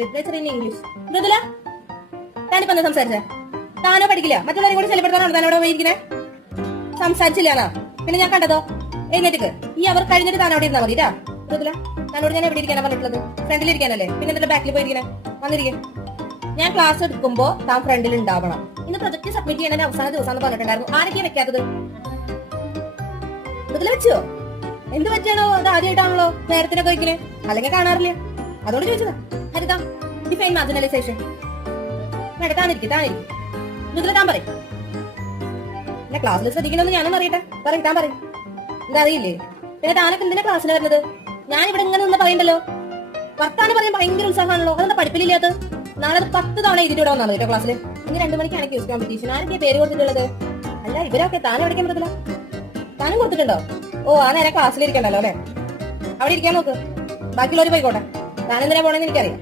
Literature in English. Mridula, താനിപ്പോ എന്താ സംസാരിച്ചേ? താനോ പഠിക്കില്ല, മറ്റുള്ളവരെ കൂടി ശല്യപ്പെടുത്താനാണ് താൻ അവിടെ പോയിരിക്കുന്നത്. സംസാരിച്ചില്ലാണോ? പിന്നെ ഞാൻ കണ്ടതോ? എഴുന്നേറ്റ് ഈ അവർ കഴിഞ്ഞിട്ട് താൻ അവിടെ ഇരുന്നാ മതി. മൃദുല, താനോട് ഞാൻ എവിടെ ഇരിക്കാനാ പറഞ്ഞിട്ടുള്ളത്? ഫ്രണ്ടിലിരിക്കാനല്ലേ? പിന്നെ എന്നിട്ട് ബാക്കിൽ പോയിരിക്കണേ? വന്നിരിക്കേ. ഞാൻ ക്ലാസ് എടുക്കുമ്പോ താൻ ഫ്രണ്ടിൽ ഉണ്ടാവണം. ഇന്ന് പ്രൊജക്ട് സബ്മിറ്റ് ചെയ്യണ അവസാന ദിവസം പറഞ്ഞിട്ടുണ്ടായിരുന്നു. ആരൊക്കെയാ വെക്കാത്തത്? മൃദുല വെച്ചോ? എന്ത് പറ്റിയാണോ? അത് ആദ്യമായിട്ടാണല്ലോ നേരത്തിനൊക്കെ വയ്ക്കണേ, അല്ലെങ്കിൽ കാണാറില്ല. അതോട് ചോദിച്ചതാ. ഹരിത, ഡിഫൈൻ മാർജിനലൈസേഷൻ. താനിരിക്കും. മൃദുല, താൻ പറയും. എന്നെ ക്ലാസ്സിൽ ശ്രദ്ധിക്കണമെന്ന് ഞാനൊന്നും അറിയട്ടെ. പറയും, താൻ പറയും. എന്താ അറിയില്ലേ? പിന്നെ താനൊക്കെ എന്തിനാ ക്ലാസ്സിൽ വരുന്നത്? ഞാൻ ഇവിടെ ഇങ്ങനെ നിന്ന് പറയണ്ടല്ലോ. വർത്താനം പറയാൻ ഭയങ്കര ഉത്സാഹമാണല്ലോ. അതെന്താ പഠിപ്പില്ലാത്ത? നാളെ 10 തവണ എഴുതിയിട്ട് വന്നാണ് കേട്ടോ ക്ലാസ്സിൽ. ഇന്ന് 2 മണിക്കാണ് ക്യൂസ് കോമ്പറ്റീഷൻ. ആരൊക്കെ പേര് കൊടുത്തിട്ടുള്ളത്? അല്ല, ഇവരൊക്കെ താനും എവിടേക്കാൻ പറ്റില്ല. താനും കൊടുത്തിട്ടുണ്ടോ? ഓ, ആ നേരെ ക്ലാസ്സിലിരിക്കണ്ടല്ലോ അല്ലെ? അവിടെ ഇരിക്കാൻ നോക്ക്. ബാക്കിയുള്ളവർ പോയിക്കോട്ടെ. താനെന്തിനാ പോണെന്ന് എനിക്കറിയാം.